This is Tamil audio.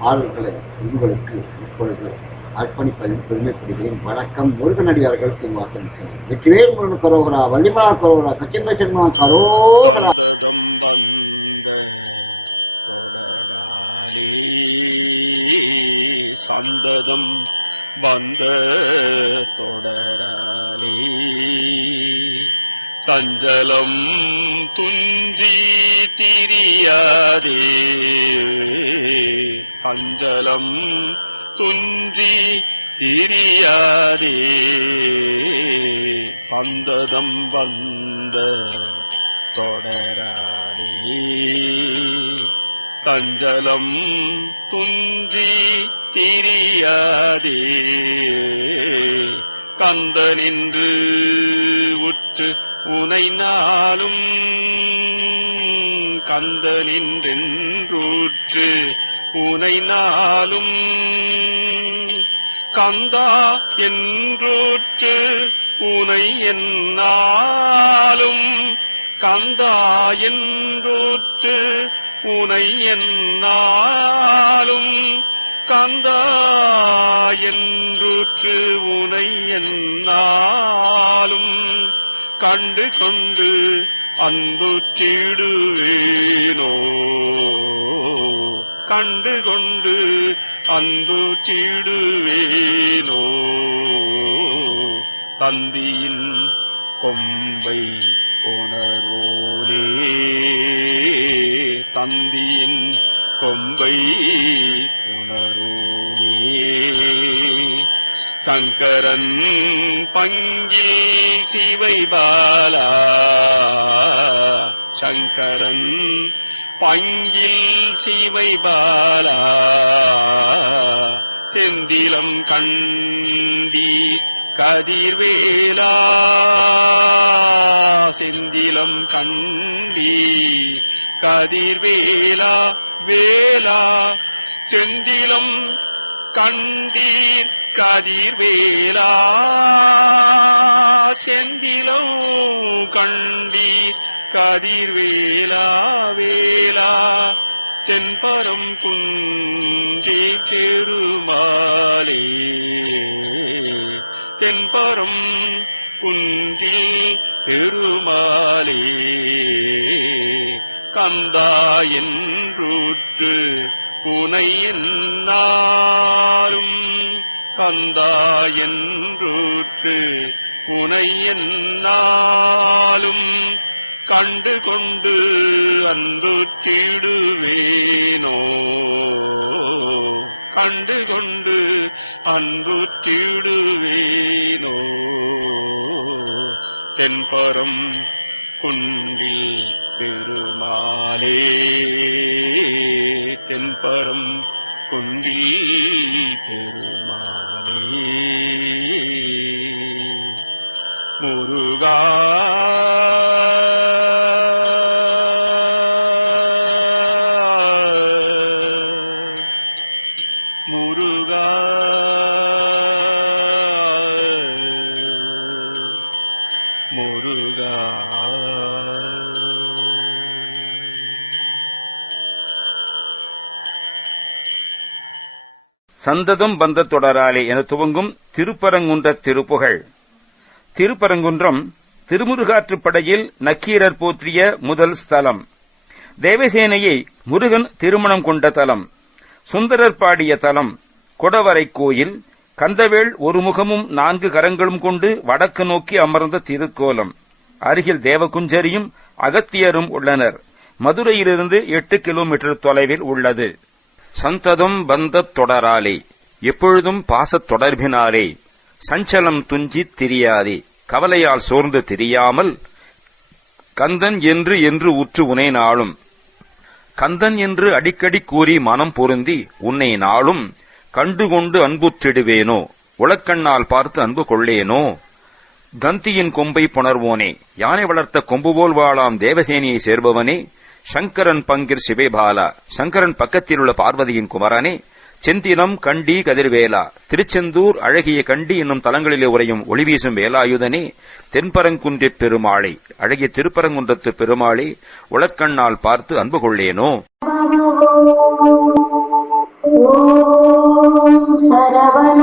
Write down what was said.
ஆளுகளை உங்களுக்கு இப்பொழுது அர்ப்பணிப்பதில் பெருமைப்படுகிறேன். வணக்கம் முருகனடியார்கள் சீனிவாசன் சிங் வெற்றிவேல் முருகன் கரோகரா வள்ளிமலா கரோகரா கச்சிம்ப சர்மா கரோகரா. சந்ததம் வந்த தொடராலே சந்ததம் வந்த தொடராலே சஞ்சலம் துஞ்சி திரியாதே. சஞ்சலம் துஞ்சி திரியாதே. சந்ததம் வந்த தொடரானே சஞ்சலம் துஞ்சி திரியாதே. கந்த நின்று உற்று உனை நாளும் கந்த நின்றென்றூற்று உனை நாளும் கந்தா என்றூற்று உனை என்னாலும் கந்தா என்றூற்று உனை என்னாலும் கந்தா என்றூற்று உனை என்னாலும் கண்டு கொண்டு அன்புற்றிடுவேனோ கண்டு கொண்டு அன்பு தீடுவேனோ? தந்தியின் கொம்பை உணர்வோனே தந்தியின் கொம்பை சங்கரன் பங்கில் சிவை பாலா. சங்கரன் பங்கில் சிவை பாலா. செந்திலம் கண்டி கதிர்வேலா. செந்திலம் கண்டி கதிர்வேலா வேலா. செந்திலம் கண்டீர் கதிர் வேலா செந்திலோ கண்டீர். கதிர் வேலா வேலா தென்பரம் குந்தி பெருமாளே. தென்பரம் குந்தில் பெருமாளே. கந்தா என்றூற்று புனை என்னாலும் கந்தா என்றூற்று புனை என்னாலும் கண்டு கொண்டு அன்புற்றிடுவேனோ. கண்டு கொண்டு அன்புற்றிடுவேனோ. தென்பரம் குண்டில் பெருமாளே. தென்பரம் குண்டில் பெருமாள். 감히 모르가 모르가 모르가. சந்ததம் பந்த தொடராலே என துவங்கும் திருப்பரங்குன்ற திருப்புகழ் திருப்பரங்குன்றம் திருமுருகாற்றுப்படையில் நக்கீரர் போற்றிய முதல் ஸ்தலம். தேவசேனையை முருகன் திருமணம் கொண்ட தலம். சுந்தரர் பாடிய தலம். கொடவரை கோயில். கந்தவேள் ஒரு முகமும் நான்கு கரங்களும் கொண்டு வடக்கு நோக்கி அமர்ந்த திருக்கோலம். அருகில் தேவகுஞ்சரியும் அகத்தியரும் உள்ளனர். மதுரையிலிருந்து எட்டு கிலோமீட்டர் தொலைவில் உள்ளது. சந்ததம் பந்தத் தொடராலே எப்பொழுதும் பாசத் தொடர்பினாலே சஞ்சலம் துஞ்சித் திரியாதே கவலையால் சோர்ந்து திரியாமல் கந்தன் என்று என்று உற்று உனை நாளும். கந்தன் என்று அடிக்கடி கூறி மனம் பொருந்தி உன்னை நாளும் கண்டுகொண்டு அன்புற்றிடுவேனோ உளக்கண்ணால் பார்த்து அன்பு கொள்ளேனோ? கந்தியின் கொம்பை புணர்வோனே யானை வளர்த்த கொம்பு போல் வாழாம் தேவசேனியை சேர்பவனே சங்கரன் பங்கிர் சிவேபாலா சங்கரன் பக்கத்தில் உள்ள பார்வதியின் குமரனே செந்தினம் கண்டி கதிர்வேலா திருச்செந்தூர் அழகிய கண்டி என்னும் தலங்களிலே உரையும் ஒளிவீசும் வேலாயுதனே தென்பரங்குன்ற பெருமாளை அழகிய திருப்பரங்குன்றத்து பெருமாளை உலக்கண்ணால் பார்த்து அன்பு கொள்ளேனோ? சரவண